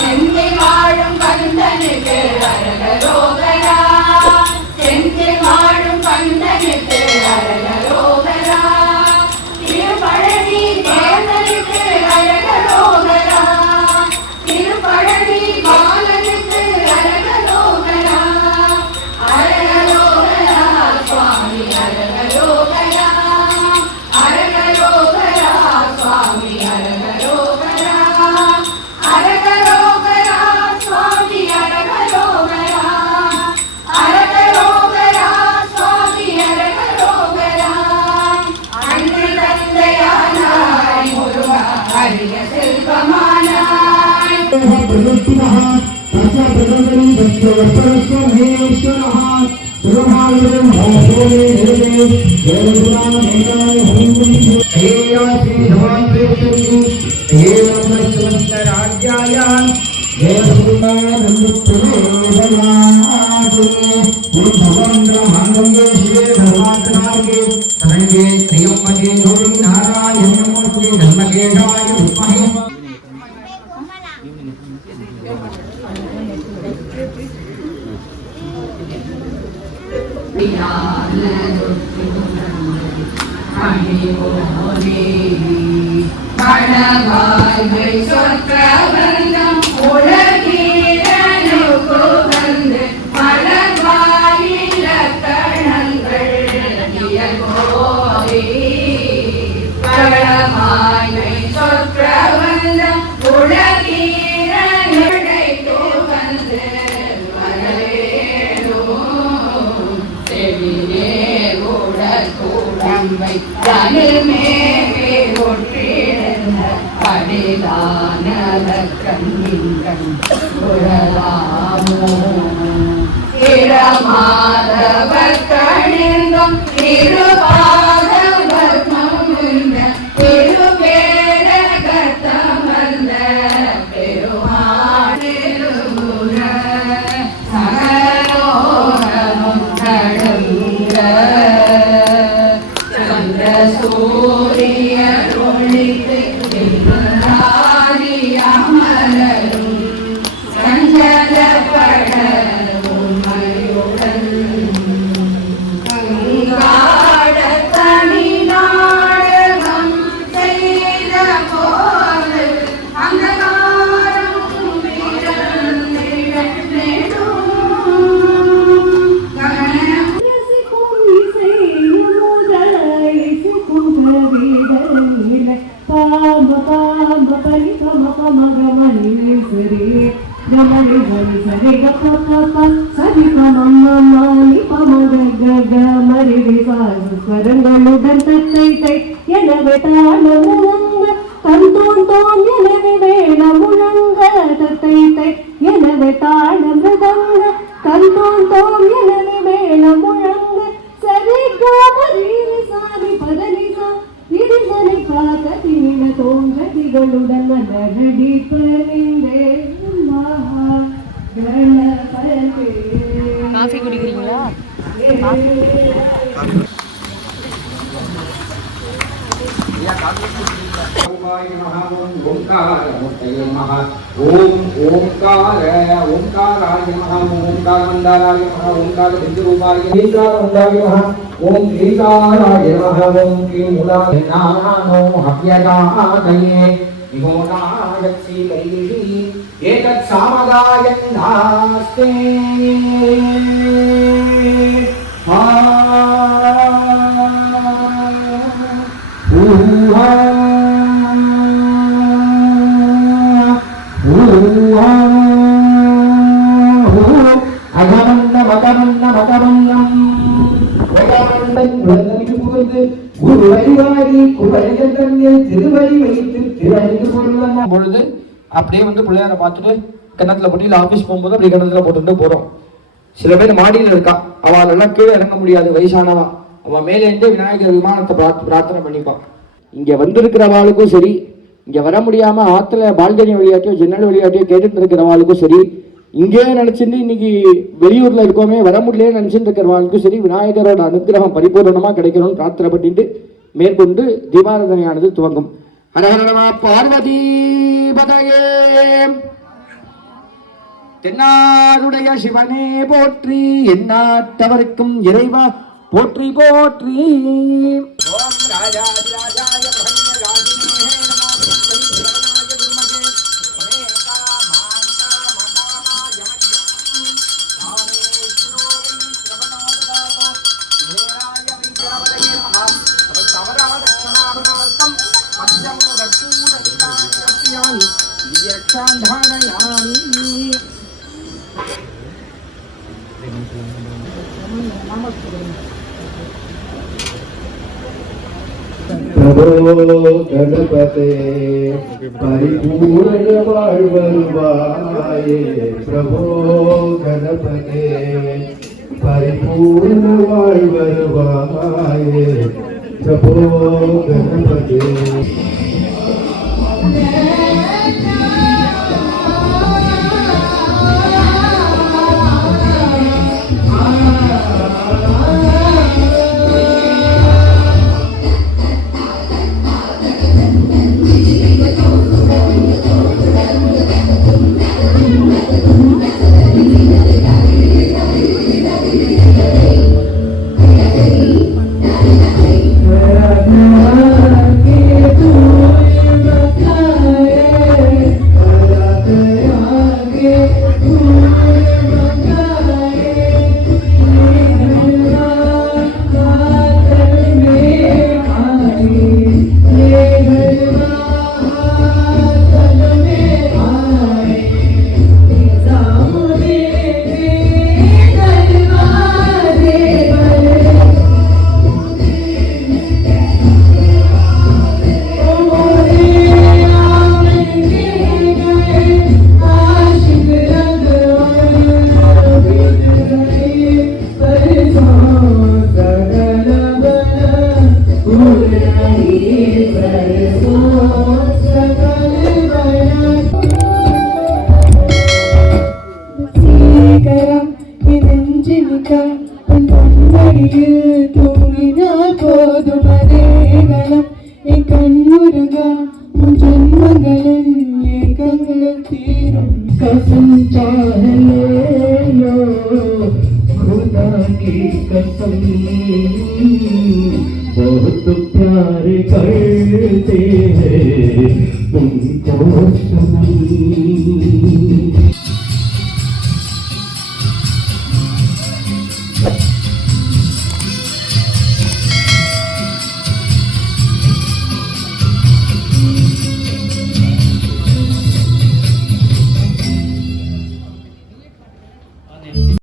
செந்தில் வாழும் கந்தனுக்கு அரகரோகரா, செந்தில் வாழும் கந்தனுக்கு அரகரோகரா, திருப்பழனி தேவனுக்கு அரகரோகரா, திருப்பழனி பாலனுக்கு அரகரோகரா, அரகரோகரா சுவாமி அரகரோகரா, அரகரோகரா சுவாமி அரகரோகரா, அரகரோகரா சுவாமி அரகரோகரா, அரகரோகரா சுவாமி அரகரோகரா, அன்று தந்தையானாய் முருகா அரிய செல்வமானாய். மணவாழ்வை சொற்கவந்தம் உலகீரனுக்கு வந்து மலர்வாயில கணங்கள் இயல்போதி களமாய்வை சொற்கவந்தம் உலகீரனுடைக்கு வந்து மலரேடும் செவிலே உடற்கூடம்பை தனிமே ஒற்றிருந்த படிதானத கண்ணிங்கள் உறவாமோ இரமாதவர் கணிந்தும் இருபாதவர் மமுந்த திருபேரகத்தமர்ந்த பெருமானிருமுற சகலோகமும் நடுங்க சந்திர சூரிய ஒளித்து அமரரும் சஞ்சலப்பட உமையுடன் கங்காட தனி நாடகம் செய்த போது அந்தகாரம் ஸ்வரங்களுடன் தத்தை எனவே தாழ முழங்க கண் தோன்றோம் எனவே வேண முழங்க தத்தை எனவே தாழ மிருதங்க கண் தோன்றோம் எனவே வேண முழங்க சரி கோமரீரி சாமி பதனிசா இரிசனை காக்க தீன தோன்றதிகளுடன் மலரடிப்பறிந்தே காஃபி குடிக்கிறீங்களா? ஓம் ஓம்காராய நமஹ ஓம்கார மந்தாராய நமஹ ஓம்கார பிந்துரூபாய நமஹ ஓம் ஈகாராய நமஹ ஓம் கிமுலாய நாமோ ஹவ்யதாதயே விமோனாயசி கைஹி ஏதத் சாமகாயந்தாஸ்தே பொழுது அப்படியே வந்து பிள்ளையார பார்த்துட்டு கிணத்துல போட்டு இல்லை ஆபீஸ் போகும்போது அப்படியே கிணத்துல போட்டுட்டு போறோம். சில பேர் மாடியில் இருக்கா, அவளெல்லாம் கீழே இறங்க முடியாது, வயசானவா, அவன் மேலே இருந்து விநாயகர் விமானத்தை பிரார்த்தனை பண்ணிப்பான். இங்க வந்திருக்கிறவாளுக்கும் சரி, இங்க வர முடியாம ஆத்துல பால்கனி வழியாட்டியோ ஜன்னல் வழியாட்டியோ கேட்டுட்டு இருக்கிறவாளுக்கும் சரி, இங்கே நினைச்சுட்டு இன்னைக்கு வெளியூர்ல இருக்கோமே வர முடியல நினைச்சுட்டு இருக்கிறவாளுக்கும் சரி, விநாயகரோட அனுகிரகம் பரிபூர்ணமா கிடைக்கணும்னு பிரார்த்தனை பண்ணிட்டு மேற்கொண்டு தீபாராதனையானது துவங்கும். ஹர ஹர நம பார்வதி பதயே. தென்னாருடைய சிவனே போற்றி, எந்நாட்டவர்க்கும் இறைவா போற்றி போற்றி. ஓம் ராஜாதிராஜாய பிரபஞ்ச ராஜினே நமோ பிரபஞ்ச குருமகே சமேகா மாந்தா மகாமாய மத்யம் ஆமேஸ்வரோ ஸ்ரவணோததாதோ தேராய வித்யாவதயே மஹா சமராதக்ஷணாபனார்த்தம் பஞ்சம் கர்ப்பூர விதாயாமி வியக்ஷாந்தாரயாமி. प्रभो गणपते परिपूर्ण वाழ்வருவாயே प्रभो गणपते परिपूर्ण वाழ்வருவாயே प्रभो गणपते. தூங்கினால் போதும் அதேகலம் என் கண்ணுருகா உன் ஜன்மங்களின் ஏக்கங்கள் தீரும். कसम चाहे लो खुदा की कसम बहुत प्यार करते हैं उनको सनम.